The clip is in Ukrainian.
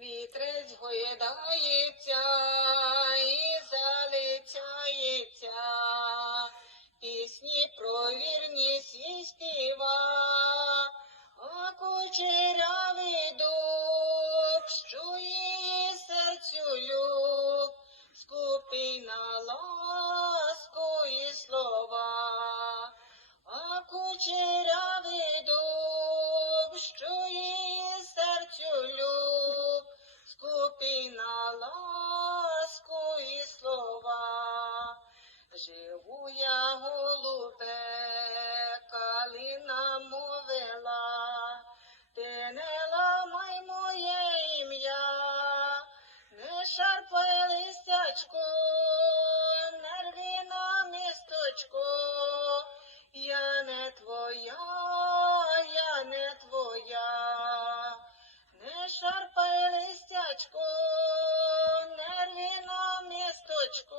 Вітрець гойдається і залицяється, пісні про вірність і співа, а кучерявий дуб, що її серцю люб, скупий на ласку і слова. А кучерявий дуб, що її серцю люб, скупий на ласку і слова. Живу я, голубе, калина мовила, ти не ламай моє ім'я, не шарпай листячко, не рви намисточко. Я не твоя, я не твоя, не шарпай листячко, не рви намисточко.